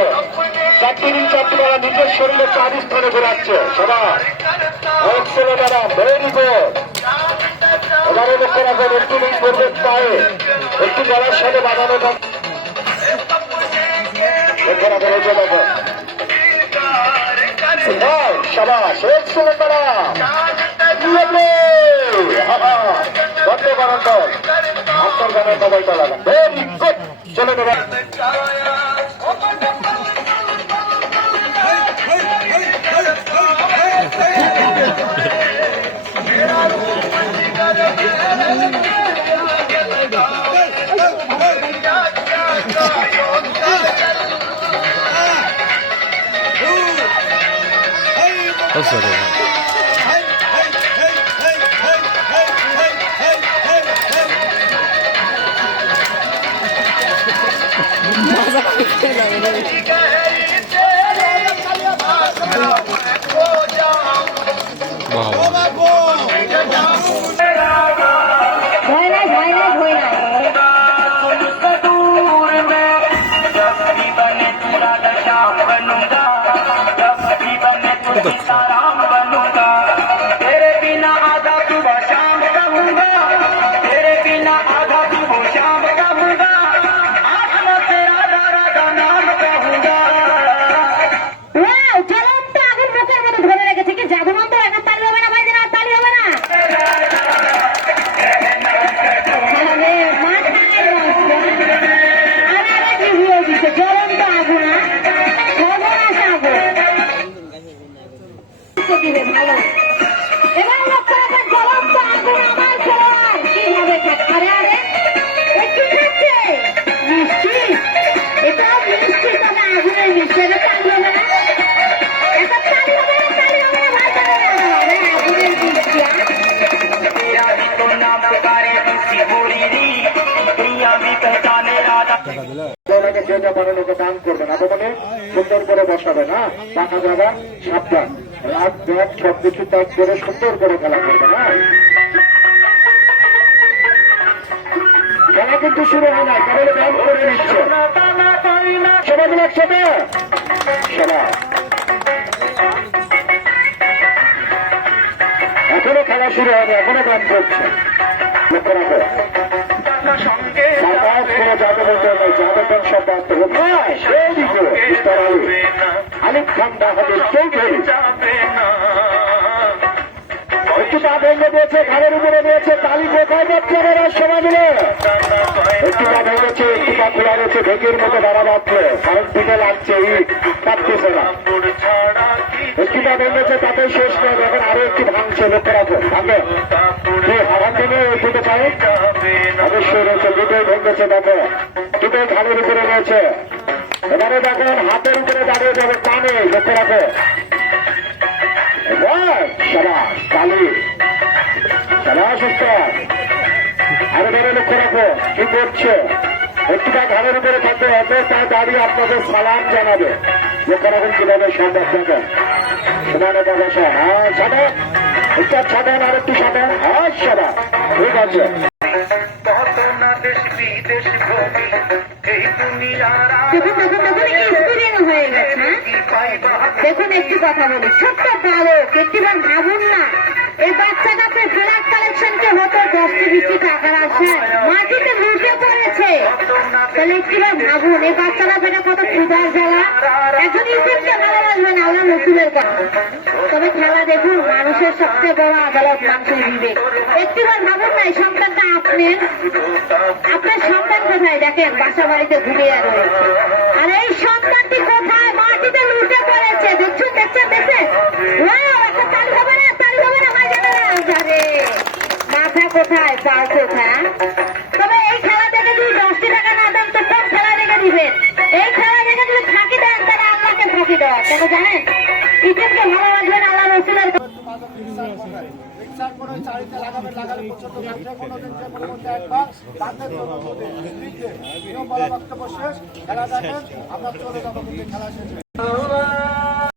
রাখো। 4টি রিং 4টি বেলা নিজের শরীরে 4 স্থানে ঘোরাচ্ছে সবাই। ছেলে দ্বারা ভেরি গুড। এবারে লক্ষ্য রাখবেন একটি রিং করবে পায়ে, একটি গলার সাথে বাঁধানো থাকে। লক্ষ্য রাখবেন এই যে দেখো সাবাস ছেলে দ্বারা বন্ধ করার পর আপনার গানের মোবাইলটা লাগান। Very good. চলে দেবেন যেটা পারে লোকে দান করবেন। আপনি সুন্দর করে বসাবেন। হ্যাঁ, টাকা জায়গা সাবধান, রাত ব্যাগ সবকিছু ত্যাগ করে সুন্দর করে খেলা করবেন। হ্যাঁ, খেলা কিন্তু শুরু হয় না, কেবল ব্যায়াম করে নিচ্ছে সবাই মিলে একসাথে। এখনো খেলা শুরু হয়নি, এখনো ব্যায়াম করছে। লক্ষ্য রাখো আলিম খান বাহাদুর চৌধুরী একটু পা ভেঙে দিয়েছে, ঘাড়ের উপরে দিয়েছে। তালি কোথায় যাচ্ছে সবাই মিলে? একটু পা ভেঙেছে, একটু পা খোলা রয়েছে, ঢেকের মতো দাঁড়া বাঁধছে, কারণ পিঠে লাগছে, কাটতেছে না। একটু পা ভেঙেছে, তাতেই শেষ নয়, এখন আরো একটু ভাঙছে। লক্ষ্য রাখো ভাঙে হারান দিনে ওই দুটো পায়ে অবশ্যই রয়েছে, দুটোই ভেঙেছে। দেখো দুটোই ঘাড়ের উপরে রয়েছে। এবারে দেখেন হাতের উপরে দাঁড়িয়ে যাবে, কানে। লক্ষ্য রাখো কালী সুস্থ। আরো ধরে লক্ষ্য রাখো কি করছে। একটু তার ঘাড়ের উপরে থাকবে, এত তার দাঁড়িয়ে আপনাদের সালাম জানাবে। লক্ষ্য রাখুন কিভাবে সম্ভব থাকেন সমানে বসা। হ্যাঁ সাধারণ একটু সাধারণ, আর একটু সাধারণ। হ্যাঁ সাদা ঠিক আছে। দেখুন একটু কথা বলি, ছোট্ট বালক একটিবার ভাবুন না, এই বাচ্চাটাতে ফ্ল্যাট কালেকশনকে হতো 10-20 টাকার আশায় মাটিতে লুটে পড়েছে। তাহলে একটিবার ভাবুন এই বাচ্চাটা পেটে কত ক্ষুধার জ্বালা। একজন ইউটিউবকে ভালোবাসবেন আল্লাহ রসুলের কাছে, তবে খেলা দেখুন মানুষের সবচেয়ে বড় আদালত মানুষের বিবেক। একটিবার ভাবুন না এই সন্তানটা আপনার সন্তান কোথায়? দেখেন বাসা বাড়িতে ঘুমিয়ে রয়েছে, আর এই সন্তানটি কোথায়? মাটিতে লুটে পড়েছে। দেখছেন একটা তালি হবে না, তালি হবে না ভাই জানে মাথা কোথায়, পা কোথায়? তবে এই খেলা দেখে যদি 10 টাকা না দেন তো কোন খেলা দেখে দিবেন? এই খেলা দেখে যদি ফাঁকি দেন তাহলে আল্লাহকে ফাঁকি দেওয়া। কেন জানেন? ইতিমকে ভালোবাসবেন আল্লাহ রসুলের খেলা দেখেন। আমরা চলে যাবো খেলা শেষে।